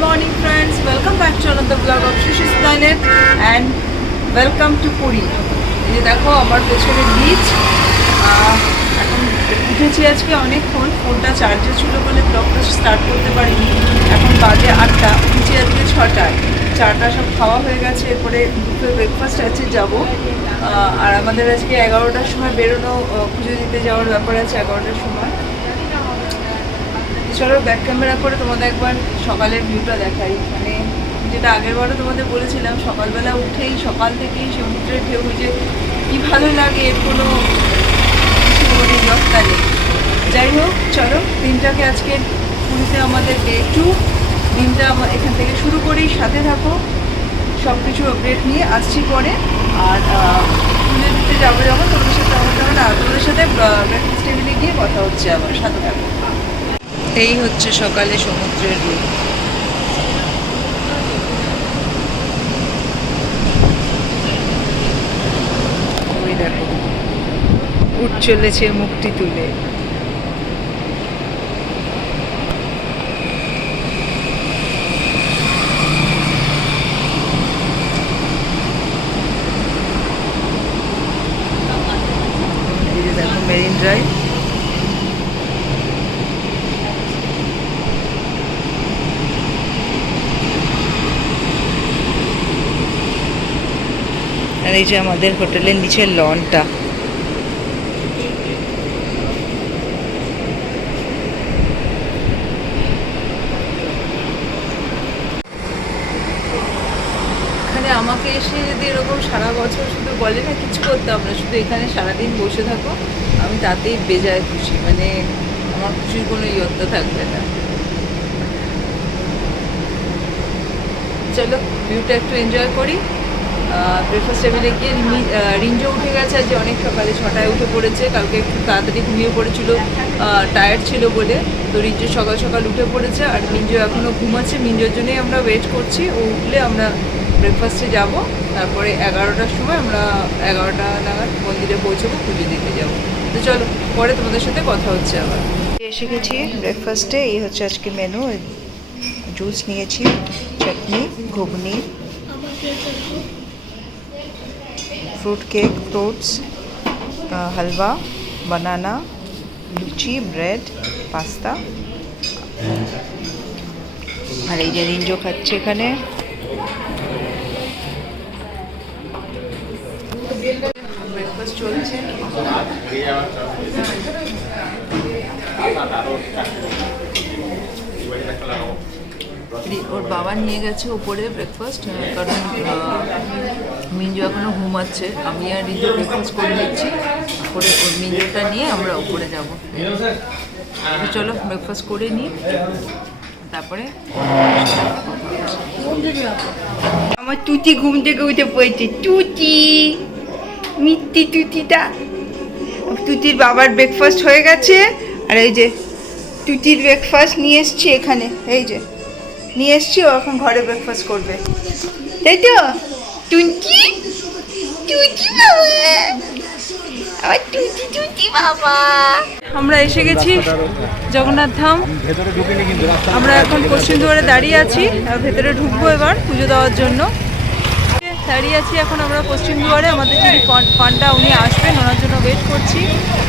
morning friends, welcome back to another vlog of Shishis Planet and welcome to Puri. এই যে দেখো আমার পেছনে বিচ। এখন উঠেছি আজকে অনেকক্ষণ, ফোনটা চার্জে ছিল বলে ব্লগটা স্টার্ট করতে পারিনি। এখন বাজে 8টা, উঠেছি আজকে 6টায়। 4টা সব খাওয়া হয়ে গেছে, এরপরে দুপুরে ব্রেকফাস্ট আছে যাব। আর আমাদের আজকে 11টার সময় বেরোনো, পুজো দিতে যাওয়ার ব্যাপার আছে 11টার সময়। চলো ব্যাক ক্যামেরা করে তোমাদের একবার সকালের ভিউটা দেখাই। মানে যেটা আগের বারও তোমাদের বলেছিলাম, সকালবেলা উঠেই সকাল থেকেই সমুদ্রের ঢেউ যে কী ভালো লাগে, এর কোনো কিছু জস্তা নেই। যাই হোক, চলো দিনটাকে আজকে পুরীতে আমাদের ডে 2, দিনটা এখান থেকে শুরু করেই, সাথে থাকো, সব কিছু আপডেট নিয়ে আসছি পরে। আর পুজো দিতে যাবো যখন তোমাদের সাথে, তোমাদের সাথে ব্রেকফাস্ট টেবিলে গিয়ে কথা হচ্ছে আবার, সাথে থাকো। এই হচ্ছে সকালে সমুদ্রের রূপ। ওই দেখো উঠ চলেছে মুখটি তুলে। এই যে দেখো মেরিন ড্রাইভ। আর এই যে আমাদের হোটেলের নিচের লনটা। এখানে আমাকে এসে যদি এরকম সারা বছর শুধু বলে না কিছু করতে হবে না, শুধু এখানে সারাদিন বসে থাকো, আমি তাতেই বেজায় খুশি। মানে আমার খুশির কোনো ইয়ত্তা থাকবে না। চলো ভিউটা একটু এনজয় করি। ব্রেকফাস্ট টেবিলে গিয়ে রিঞ্জো উঠে গেছে, আজকে অনেক সকালে 6টায় উঠে পড়েছে। কালকে একটু তাড়াতাড়ি ঘুমিয়ে পড়েছিল, টায়ার্ড ছিল বলে। তো রিঞ্জো সকাল সকাল উঠে পড়েছে, আর মিঞ্জো এখনও ঘুমাচ্ছে। মিঞ্জোর জন্যই আমরা ওয়েট করছি, ও উঠলে আমরা ব্রেকফাস্টে যাব। তারপরে 11টার সময় আমরা 11টা নাগাদ মন্দিরে পৌঁছবো, পুজো দিতে যাব। তো চলো পরে তোমাদের সাথে কথা হচ্ছে আবার। এসে গেছি ব্রেকফাস্টে। এই হচ্ছে আজকে মেনু। জুস নিয়েছি, চাটনি, ঘুগনি, फ्रूट केक, फ्रूट्स, हलवा, बनाना, लुची, ब्रेड, पास्ता। আর এই যে রিঞ্জো খাচ্ছে এখানে। ব্রেকফাস্ট চলছে। ওর বাবা নিয়ে গেছে উপরে ব্রেকফাস্ট, কারণ মিঞ্জো এখনও ঘুমাচ্ছে। আমি আর রিঞ্জো ব্রেকফাস্ট করে নিচ্ছি, করে ওর মিঞ্জোটা নিয়ে আমরা উপরে যাব। চলো ব্রেকফাস্ট করে নিই, তারপরে আমার তুতি ঘুম থেকে উঠে পড়েছে। তুতি, মিত্তি তুতিটা। তুতির বাবার ব্রেকফাস্ট হয়ে গেছে। আর এই যে তুতির ব্রেকফাস্ট নিয়ে এসছি এখানে, এই যে নিয়ে এসছি। ও এখন ঘরে ব্রেকফাস্ট করবে, তাই তো? টুনকি, টুটি বাবা, আমার টুটি টুটি বাবা। আমরা এসে গেছি জগন্নাথ ধাম। আমরা এখন পশ্চিম দুয়ারে দাঁড়িয়ে আছি, আর ভেতরে ঢুকবো এবার পুজো দেওয়ার জন্য। দাঁড়িয়ে আছি এখন আমরা পশ্চিম দুয়ারে। আমাদের যিনি পান্ডা উনি আসবেন, ওনার জন্য ওয়েট করছি।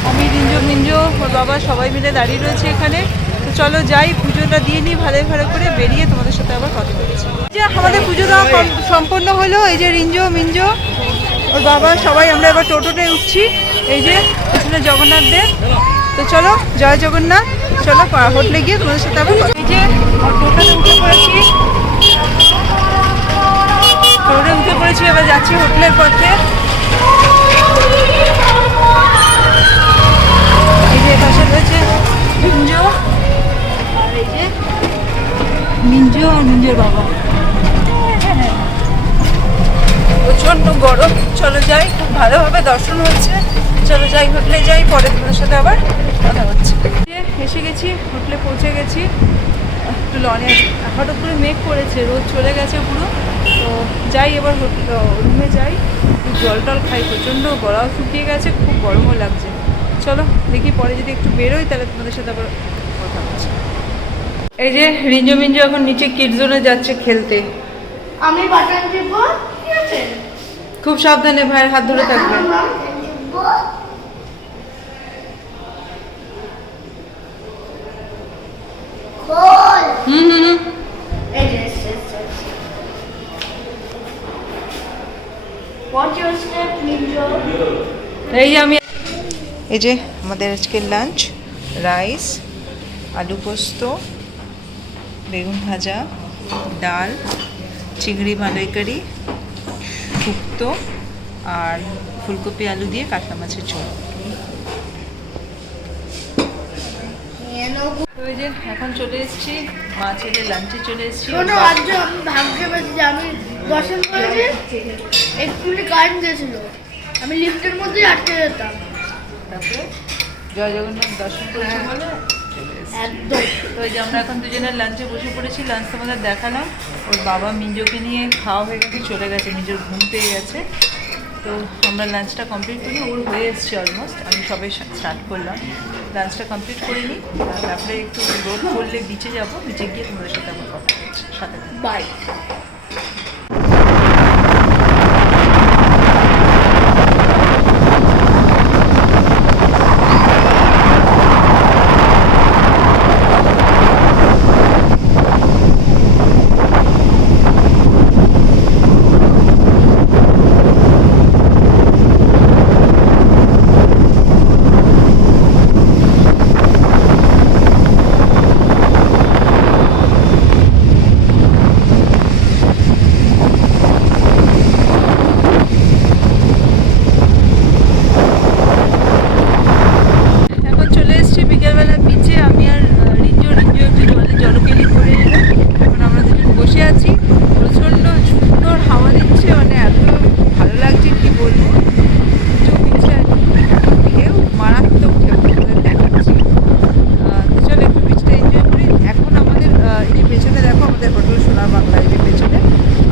আমি মিঞ্জো ওর বাবা সবাই মিলে দাঁড়িয়ে রয়েছে এখানে। তো চলো যাই, পুজোটা দিয়ে নিই ভালো করে, বেরিয়ে তোমাদের সাথে আবার কথা বলছি। যে আমাদের পুজো দেওয়া সম্পন্ন হলো। এই যে রিঞ্জো, মিঞ্জো, ওর বাবা সবাই আমরা এবার টোটোতে উঠছি। এই যে পেছনে জগন্নাথ দেব। তো চলো, জয় জগন্নাথ। চলো হোটেলে গিয়ে তোমাদের সাথে আবার। এই যে টোটোতে উঠে পড়েছি, টোটোতে উঠে পড়েছি। এবার যাচ্ছি হোটেলের পথে। এই যে পাশে রয়েছে মিঞ্জো, আর এই যে মিঞ্জো আর মিঞ্জোর বাবা। প্রচণ্ড গরম। চলো যাই, খুব ভালোভাবে দর্শন হচ্ছে। চলো যাই, হোটেলে যাই, পরে তোমাদের সাথে আবার কথা হচ্ছে। এসে গেছি, হোটেলে পৌঁছে গেছি। একটু লনে হঠাৎ করে মেঘ পড়েছে, রোদ চলে গেছে পুরো। তো যাই এবার রুমে যাই, জল টল খাই। প্রচণ্ড গলাও শুকিয়ে গেছে, খুব গরমও লাগছে। চলো দেখি পরে যদি একটু বেরোই তাহলে তোমাদের সাথে আবার কথা হচ্ছে। এই যে রিঞ্জু মিঞ্জু এখন নিচে কিড জোনে যাচ্ছে খেলতে। আমি বাটন টিপব, ঠিক আছে? খুব সাবধানে, ভাইয়ের হাত ধরে থাকবে। খোল। হুম হুম হুম। এই যে What's your step, Ninja? এই যে আমি, এই যে আমাদের আজকের লাঞ্চ, রাইস, আলু পোস্ত, বেগুন ভাজা, ডাল, চিংড়ি মালাইকারি, শুক্তো আর ফুলকপি আলু দিয়ে কাতলা মাছের ঝোল। ওই যে এখন চলে এসেছি, মা ছেলে লাঞ্চে চলে এসেছি। শোনো, আজ আমি ভাগ্যে পেয়েছি যে আমি দর্শন করেছি, একটুখানি কারেন্ট গেছিল, আমি লিফটের মধ্যেই আটকে যেতাম। তারপরে জয় জগন্নাথ দর্শন করেছি বলে চলে এসেছি। একদম। তো এই যে আমরা এখন দুজনের লাঞ্চে বসে পড়েছি। লাঞ্চ তোমাদের দেখালাম। ওর বাবা মিঞ্জোকে নিয়ে খাওয়া হয়ে গেছে, চলে গেছে, মিঞ্জোর ঘুম পেয়ে গেছে। তো আমরা লাঞ্চটা কমপ্লিট করি, ওর হয়ে এসছে অলমোস্ট, আমি সবে স্টার্ট করলাম। লাঞ্চটা কমপ্লিট করে নিই, তারপরে একটু রোদ করলে বিচে যাবো, বিচে গিয়ে তোমাদের সাথে আমার কথা হচ্ছে, সাথে বাই। এখন চলে এসেছি বিকেলবেলা বিচে। আমি আর রিঞ্জু একটু জলকেলি করে এলাম। এখন আমরা দুজন বসে আছি, প্রচণ্ড সুন্দর হাওয়া দিচ্ছে, মানে এত ভালো লাগছে কি বলবো। বিচটা ঢেউ, মারাত্মক ঢেউ, তোমাদের দেখাচ্ছি। তো চলো একটু বিচটা এনজয় করি। এখন আমাদের এই যে পেছনে দেখো, আমাদের হোটেল সোনার বাংলা, এই যে পেছনে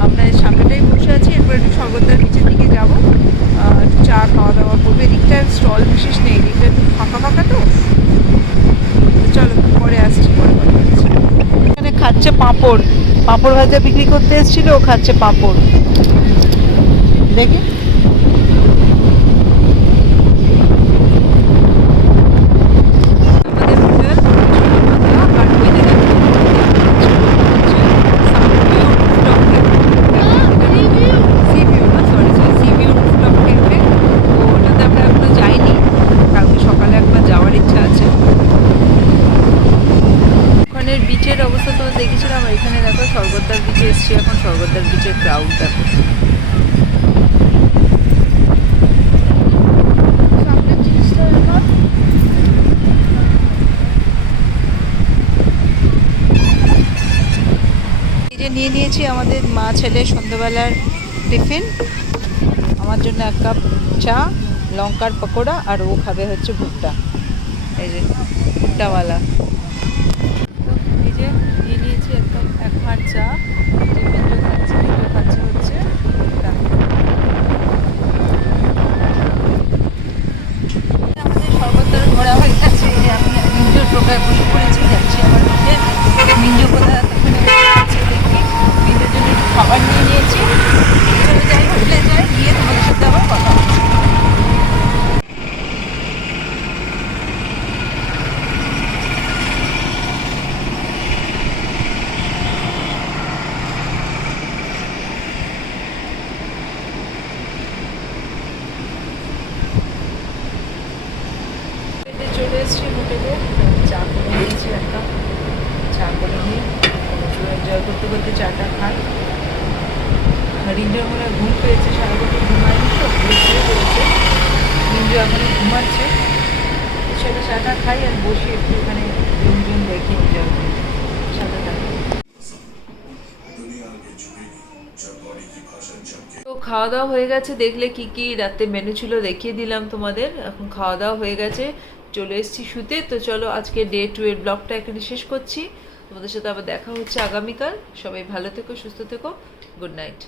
আমরা এর সামনেটাই বসে আছি। এরপর একটু স্বর্গদ্বার বিচের দিকে যাবো, একটু চা খাওয়া দাওয়া করবো। এদিকটার স্টল বিশেষ নেই, এদিকটা একটু ফাঁকা ফাঁকা। তো চলো পরে আসছি, পরে কথা হচ্ছে। এখানে খাচ্ছে পাঁপড়, পাঁপড় ভাজা বিক্রি করতে এসেছিল, ও খাচ্ছে পাঁপড়। দেখি আমাদের হোটেল সোনার বাংলা, আর ওই দিকে সি ভিউ, না sorry C view rooftop cafe. তো ওটাতে আমরা এখনো যাইনি, কালকে সকালে একবার যাওয়ার ইচ্ছা আছে। ওখানের বিচের অবস্থা তো দেখেছিলাম, আর এখানে দেখো স্বর্গদ্বার বিচে এসেছি এখন। স্বর্গদ্বার বিচের ক্রাউড দেখো। সামনের জিনিসটা দেখো। এই যে নিয়ে নিয়েছি আমাদের মা ছেলে সন্ধ্যাবেলার টিফিন। আমার জন্য এক কাপ চা, লঙ্কার পকোড়া, আর ও খাবে হচ্ছে ভুট্টা, এই যে ভুট্টাওয়ালা। তো এই যে নিয়ে নিয়েছি এক ভাঁড় চা, টিফিনটা খাচ্ছে, এটা খাচ্ছে হচ্ছে ভুট্টা। আমাদের সর্বত্র ঘোরা হয়ে গেছে। এই যে আমি মিঞ্জোর টোকায় বসে পড়েছি, যাচ্ছি আমার হোটেল। মিঞ্জো কোথায় এতক্ষণে বসে আছে দেখি, মিঞ্জোর জন্য একটু খাবার নিয়ে নিয়েছি। চলে যাই, হোটেলে যাই, গিয়ে তোমাদের সাথে আবার কথা হচ্ছে। চলে এসেছি হোটেলে, চা করে নিয়েছি এক কাপ। চা করে নিয়ে একটু এনজয় করতে করতে চাটা খাই। রিঞ্জোর মনে হয় ঘুম পেয়েছে, সারাদিন ঘুমায়নি তো, ঘুমিয়ে পড়েছে। রিঞ্জো এখনও ঘুমাচ্ছে। সেটা চাটা খাই আর বসে একটু ওখানে জুম দেখি, এনজয় করি, সাথে থাকি। তো খাওয়া দাওয়া হয়ে গেছে, দেখলে কি কি রাতে মেনু ছিল দেখিয়ে দিলাম তোমাদের। এখন খাওয়া দাওয়া হয়ে গেছে, চলে এসেছি শুতে। তো চলো আজকে ডে 2 এর ব্লগটা এখানে শেষ করছি। তোমাদের সাথে আবার দেখা হচ্ছে আগামীকাল। সবাই ভালো থেকো, সুস্থ থেকো, গুড নাইট।